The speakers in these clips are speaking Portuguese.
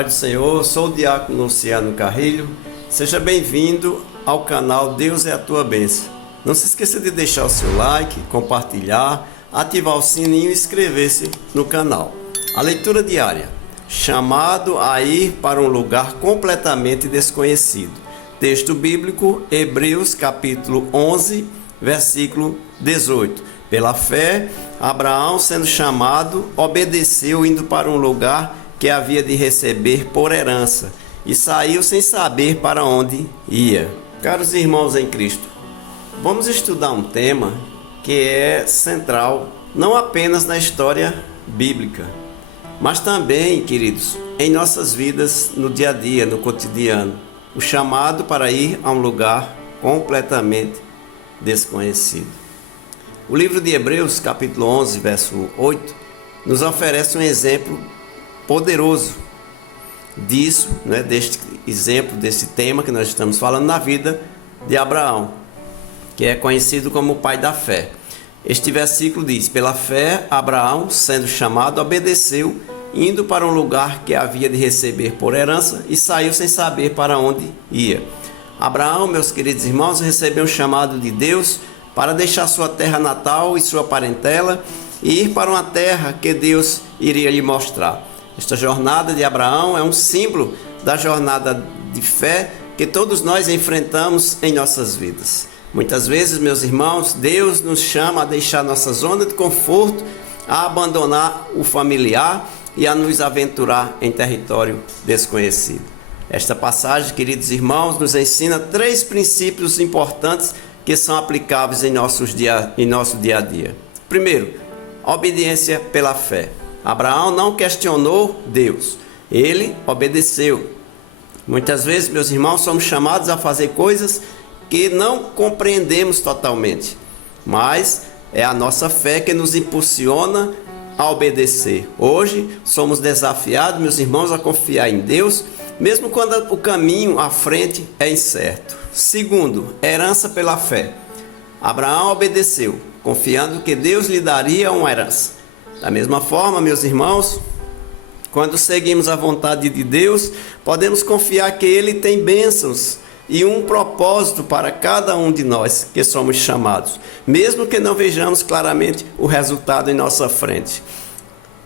paz do Senhor, sou o diácono Luciano Carrilho. Seja bem-vindo ao canal Deus é a Tua Bênção. Não se esqueça de deixar o seu like, compartilhar, ativar o sininho e inscrever-se no canal. A leitura diária: chamado a ir para um lugar completamente desconhecido. Texto bíblico, Hebreus capítulo 11, versículo 18. Pela fé, Abraão, sendo chamado, obedeceu, indo para um lugar que havia de receber por herança, e saiu sem saber para onde ia. Caros irmãos em Cristo, vamos estudar um tema que é central, não apenas na história bíblica, mas também, queridos, em nossas vidas, no dia a dia, no cotidiano. O chamado para ir a um lugar completamente desconhecido. O livro de Hebreus, capítulo 11, verso 8, nos oferece um exemplo poderoso disso, deste exemplo, desse tema que nós estamos falando na vida de Abraão, que é conhecido como o pai da fé. Este versículo diz: pela fé, Abraão, sendo chamado, obedeceu, indo para um lugar que havia de receber por herança, e saiu sem saber para onde ia. Abraão, meus queridos irmãos, recebeu um chamado de Deus para deixar sua terra natal e sua parentela e ir para uma terra que Deus iria lhe mostrar. Esta jornada de Abraão é um símbolo da jornada de fé que todos nós enfrentamos em nossas vidas. Muitas vezes, meus irmãos, Deus nos chama a deixar nossa zona de conforto, a abandonar o familiar e a nos aventurar em território desconhecido. Esta passagem, queridos irmãos, nos ensina 3 princípios importantes que são aplicáveis em nosso dia a dia. Primeiro, obediência pela fé. Abraão não questionou Deus, ele obedeceu. Muitas vezes, meus irmãos, somos chamados a fazer coisas que não compreendemos totalmente, mas é a nossa fé que nos impulsiona a obedecer. Hoje somos desafiados, meus irmãos, a confiar em Deus, mesmo quando o caminho à frente é incerto. Segundo, herança pela fé. Abraão obedeceu, confiando que Deus lhe daria uma herança. Da mesma forma, meus irmãos, quando seguimos a vontade de Deus, podemos confiar que Ele tem bênçãos e um propósito para cada um de nós que somos chamados, mesmo que não vejamos claramente o resultado em nossa frente.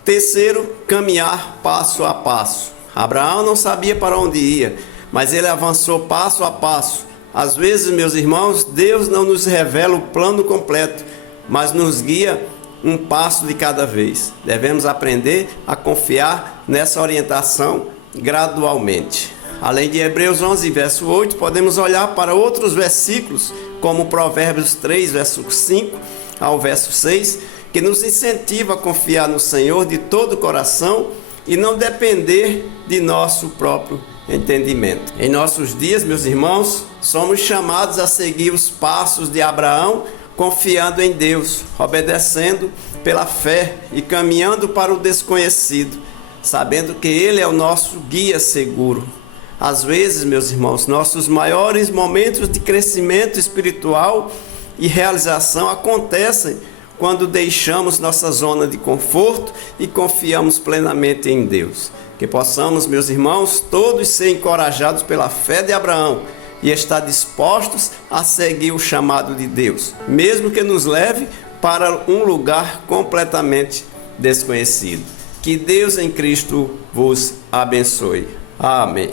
Terceiro, caminhar passo a passo. Abraão não sabia para onde ia, mas ele avançou passo a passo. Às vezes, meus irmãos, Deus não nos revela o plano completo, mas nos guia um passo de cada vez. Devemos aprender a confiar nessa orientação gradualmente. Além de Hebreus 11, verso 8, podemos olhar para outros versículos, como Provérbios 3, verso 5 ao verso 6, que nos incentiva a confiar no Senhor de todo o coração e não depender de nosso próprio entendimento. Em nossos dias, meus irmãos, somos chamados a seguir os passos de Abraão, confiando em Deus, obedecendo pela fé e caminhando para o desconhecido, sabendo que Ele é o nosso guia seguro. Às vezes, meus irmãos, nossos maiores momentos de crescimento espiritual e realização acontecem quando deixamos nossa zona de conforto e confiamos plenamente em Deus. Que possamos, meus irmãos, todos ser encorajados pela fé de Abraão e estar dispostos a seguir o chamado de Deus, mesmo que nos leve para um lugar completamente desconhecido. Que Deus em Cristo vos abençoe. Amém.